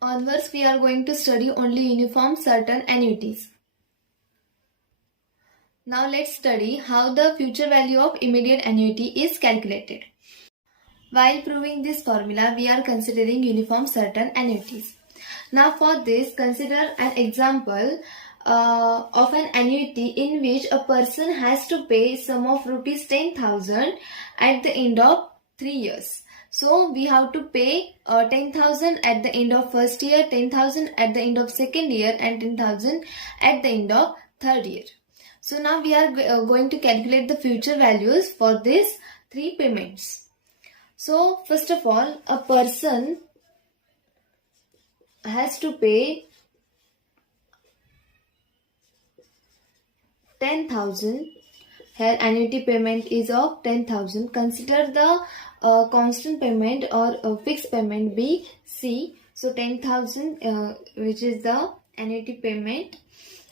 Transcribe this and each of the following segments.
Onwards, we are going to study only uniform certain annuities. Now let's study how the future value of immediate annuity is calculated. While proving this formula, we are considering uniform certain annuities. Now for this, consider an example of an annuity in which a person has to pay sum of rupees 10,000 at the end of 3 years. So we have to pay 10,000 at the end of first year, 10,000 at the end of second year, and 10,000 at the end of third year. So now we are going to calculate the future values for these 3 payments. So first of all, a person has to pay 10,000. Here annuity payment is of 10,000. Consider the constant payment or fixed payment be C. So 10,000 which is the annuity payment.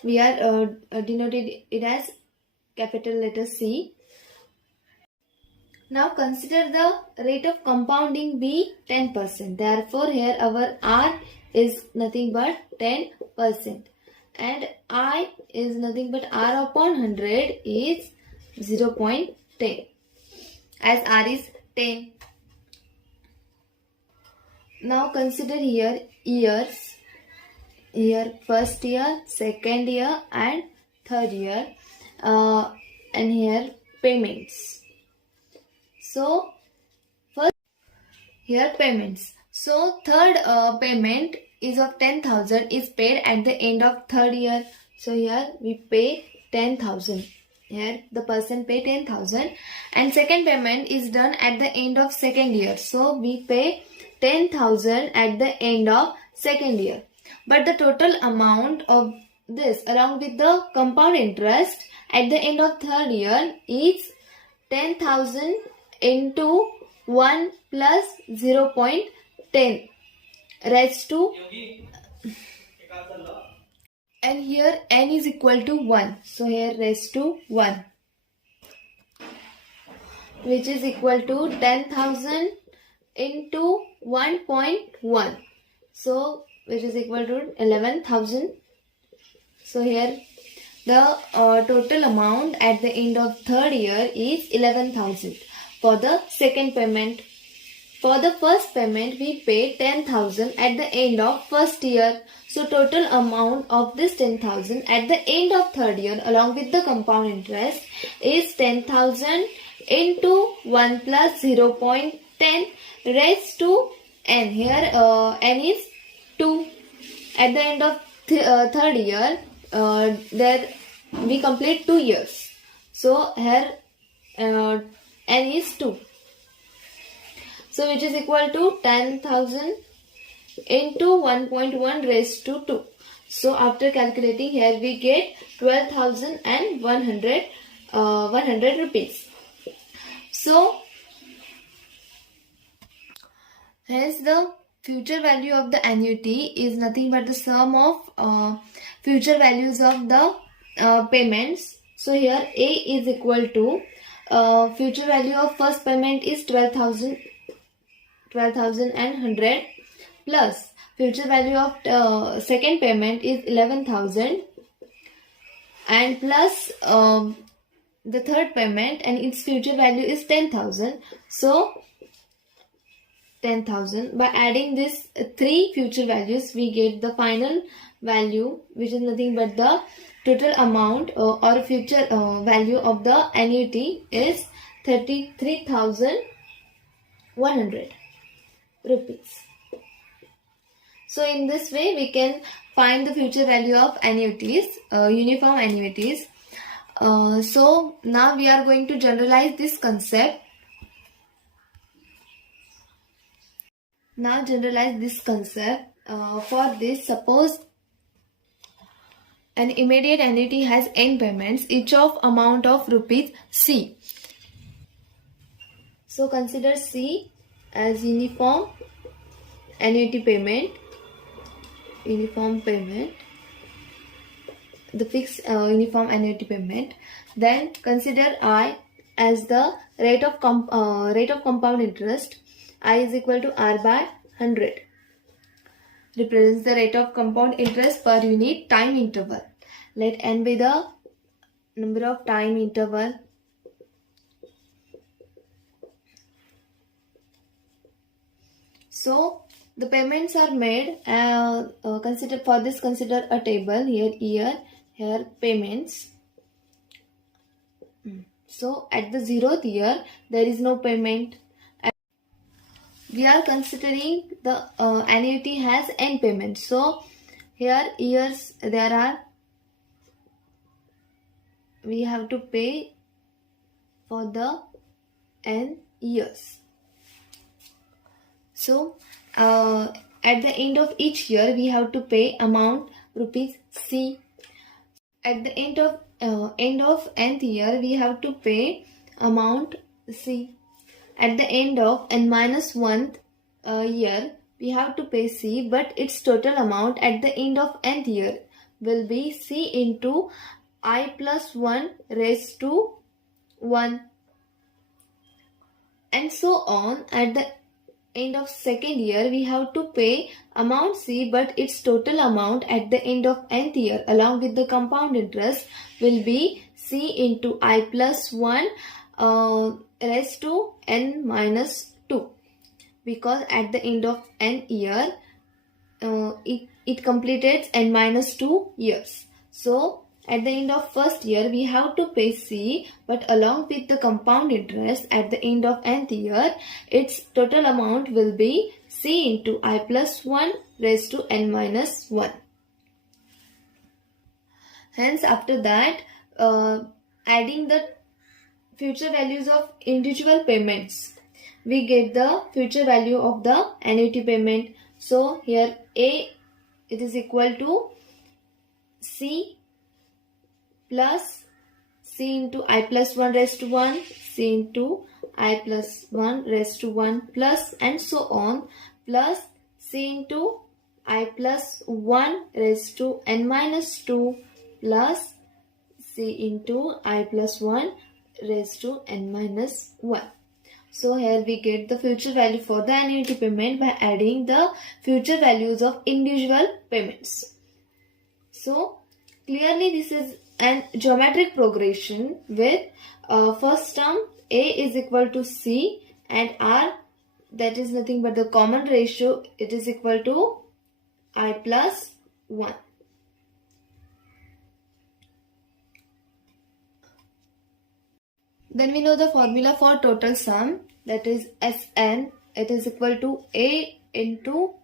We are denoted it as capital letter C. Now consider the rate of compounding be 10%. Therefore here our R is nothing but 10% and I is nothing but R upon 100 is 0.10 as R is 10. Now consider here years. Here first year, second year and third year and here payments. So first here payments. So third payment is of 10,000 is paid at the end of third year. So here we pay 10,000. Here the person pay 10,000 and second payment is done at the end of second year. So we pay 10,000 at the end of second year. But the total amount of this along with the compound interest at the end of third year is 10,000 into 1 plus 0.10 raised to, and here n is equal to 1. So here raised to 1 which is equal to 10,000 into 1.1. So which is equal to 11,000. So here the total amount at the end of third year is 11,000 for the second payment. For the first payment we pay 10,000 at the end of first year. So total amount of this 10,000 at the end of third year along with the compound interest is 10,000 into 1 plus 0.10 raised to n. Here n is 2. At the end of third year there we complete 2 years. So here n is 2. So which is equal to 10,000 into 1.1 raised to 2. So after calculating here we get 12,100 rupees. So hence the future value of the annuity is nothing but the sum of future values of the payments. So here A is equal to future value of first payment is 12,100 plus future value of second payment is 11,000 and plus the third payment and its future value is 10,000. So 10,000. By adding this 3 future values we get the final value which is nothing but the total amount or future value of the annuity is 33,100 rupees. So in this way we can find the future value of annuities, uniform annuities. So now we are going to generalize this concept. Now generalize this concept. For this, suppose an immediate annuity has n payments, each of amount of rupees C. So consider C as uniform annuity payment, uniform payment, the fixed uniform annuity payment. Then consider I as the rate of compound interest. I is equal to R by 100. represents the rate of compound interest per unit time interval. Let n be the number of time interval. So the payments are made. Consider a table here. Here payments. So at the 0th year there is no payment. We are considering the annuity has n payments. So here years there are, we have to pay for the n years. So at the end of each year we have to pay amount rupees C. At the end of nth year we have to pay amount C. At the end of n-1th year we have to pay C, but its total amount at the end of nth year will be C into I plus 1 raised to 1, and so on. At the end of second year we have to pay amount C, but its total amount at the end of nth year along with the compound interest will be C into I plus 1 raised to n minus 2, because at the end of n year it completed n minus 2 years. So at the end of first year we have to pay C, but along with the compound interest at the end of nth year its total amount will be C into I plus 1 raised to n minus 1. Hence after that adding the future values of individual payments, we get the future value of the annuity payment. So here A, it is equal to C plus C into I plus 1 raised to 1, C into I plus 1 raised to 1 plus, and so on, plus C into I plus 1 raised to n minus 2 plus C into I plus 1 raised to n minus 1. So here we get the future value for the annuity payment by adding the future values of individual payments. So clearly this is an geometric progression with first term A is equal to C and R, that is nothing but the common ratio, it is equal to I plus 1. Then we know the formula for total sum, that is Sn, it is equal to A into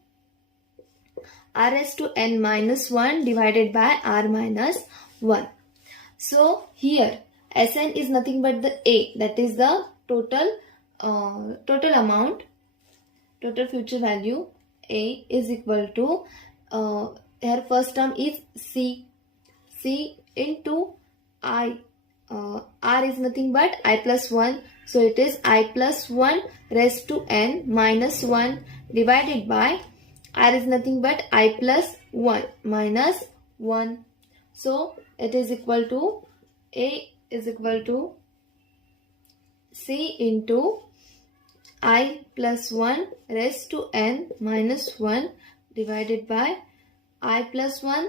R raised to n minus 1 divided by R minus 1. So here Sn is nothing but the A, that is the total amount, total future value. A is equal to here first term is C into I. R is nothing but I plus 1, so it is I plus 1 raised to n minus 1 divided by R is nothing but I plus 1 minus 1. So it is equal to A is equal to C into I plus 1 raised to n minus 1 divided by I plus 1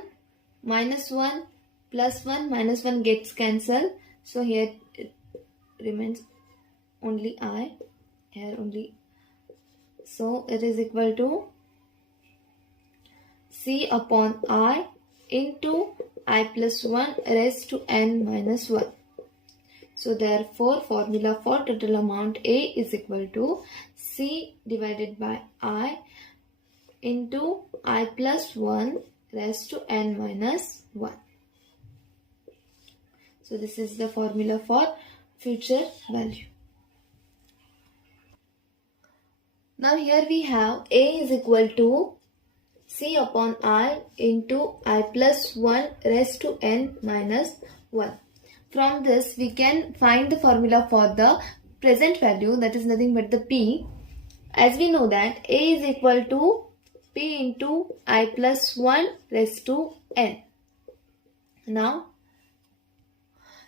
minus 1 plus 1 minus 1 gets cancelled. So here it remains only I, here only. So it is equal to C upon I into I plus 1 raised to n minus 1. So therefore formula for total amount A is equal to C divided by I into I plus 1 raised to n minus 1. So this is the formula for future value. Now here we have A is equal to C upon I into I plus 1 raised to n minus 1. From this we can find the formula for the present value, that is nothing but the P. As we know that A is equal to P into I plus 1 raised to n. Now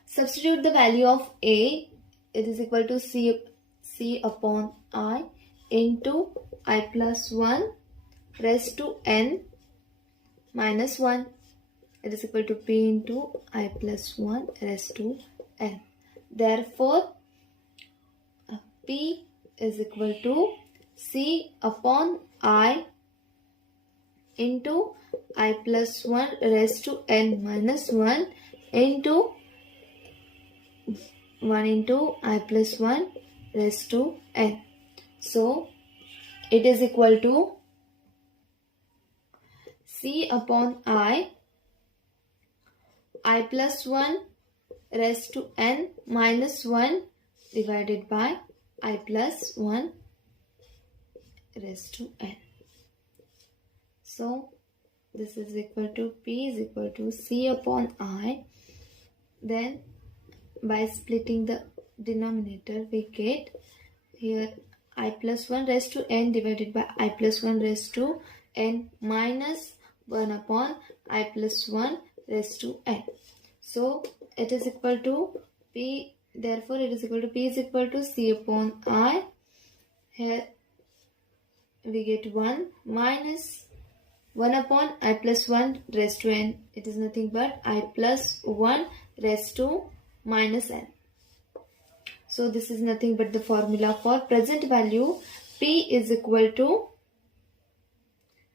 substitute the value of A, it is equal to C upon I into I plus 1 raised to n minus 1. It is equal to p into I plus 1 raised to n. Therefore, p is equal to c upon I into I plus 1 raised to n minus 1 into 1 into I plus 1 raised to n. So, it is equal to c upon I plus 1 raised to n minus 1 divided by I plus 1 raised to n. So, this is equal to p is equal to c upon I. Then, by splitting the denominator, we get here I plus 1 raised to n divided by I plus 1 raised to n minus 1 upon I plus 1 raised to n. So, it is equal to p, therefore it is equal to p is equal to c upon I. Here we get 1 minus 1 upon I plus 1 raised to n. It is nothing but I plus 1 raised to minus n. So this is nothing but the formula for present value. P is equal to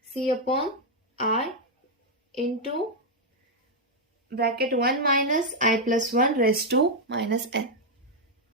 c upon I into bracket 1 minus I plus 1 raised to minus n.